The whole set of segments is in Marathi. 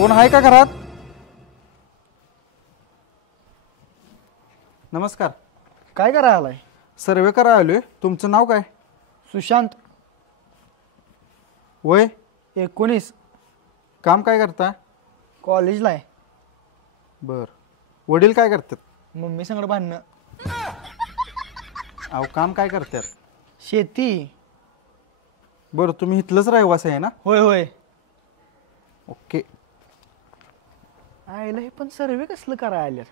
कोण आहे का घरात? नमस्कार. काय करायला आलाय? सर्वे करायला आलोय. तुमचं नाव काय? सुशांत. वय? 19. काम काय करता? कॉलेजला आहे. बर. वडील काय करतात? मम्मी संगड भांडणं. अहो काम काय करतात? शेती. बरं, तुम्ही इथलंच रहिवासी आहे ना? होय होय. ओके. आईला हे पण सर्वे कसलं करायला आल्यात?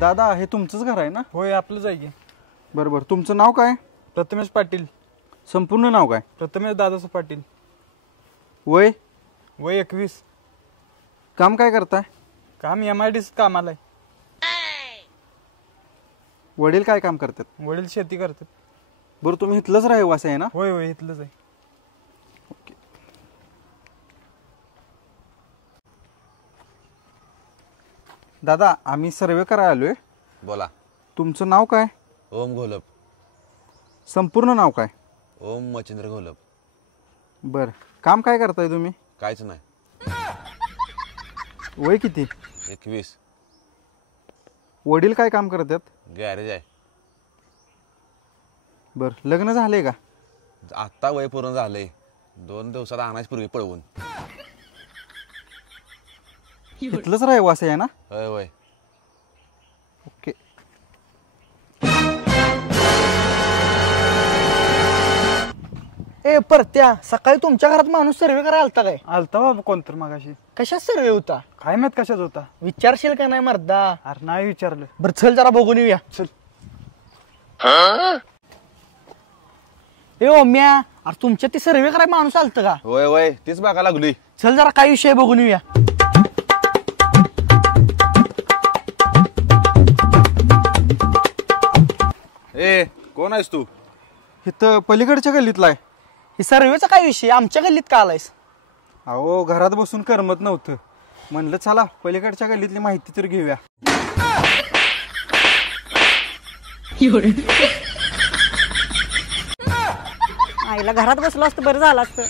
दादा, हे तुमचंच घर आहे ना? होय, आपलंच आहे की. बरं बरं. तुमचं नाव काय? प्रथमेश पाटील. संपूर्ण नाव काय? प्रथमेश दादासाहेब पाटील. वय? वय 21. काम काय करताय? काम MIDC कामाला आहे. वडील काय काम करतात? वडील शेती करतात. बरं, तुम्ही इथलंच रहिवासी आहे ना? होय होय, इथलंच आहे. ओके. दादा, आम्ही सर्वे करायला आलोय. बोला. तुमचं नाव काय? ओम घोलप. संपूर्ण नाव काय? ओम मच्छिंद्र घोलप. बरं. काम काय करताय तुम्ही? काहीच नाही. वय किती? 21. वडील काय काम करतात? गॅरेज आहे. बरं. लग्न झालंय का? आत्ता वय पूर्ण झालंय. 2 दिवसात आणायच पूर्वी पळवून. इथलंच रहिवासी आहे ना? होय होय. ओके. ए परत्या, सकाळी तुमच्या घरात माणूस सर्वे करायला आलता काय? आलता बाबा कोणतर मागाशी. कशात सर्वे होता? काय माहित कशाच होता. विचारशील का नाही मर्दा? अरे नाही विचारलं. बर चल जरा बघून येऊया. चल. ए ओम्या, अरे तुमच्या ती सर्वे करायला माणूस आलतं का? होय होय, तीच बघा लागली. चल जरा काय विषय बघून येऊया. ए, कोण आहेस तू? इथं पलीकडच्या गल्लीतला आहे. ही सर्वेचा काय विषय? आमच्या गल्लीत का आलायस? अहो, घरात बसून करमत नव्हतं. म्हणलं चला पलीकडच्या गल्लीतली माहिती तर घेऊया. आईला घरात बसलो असतं बरं झालं असतं.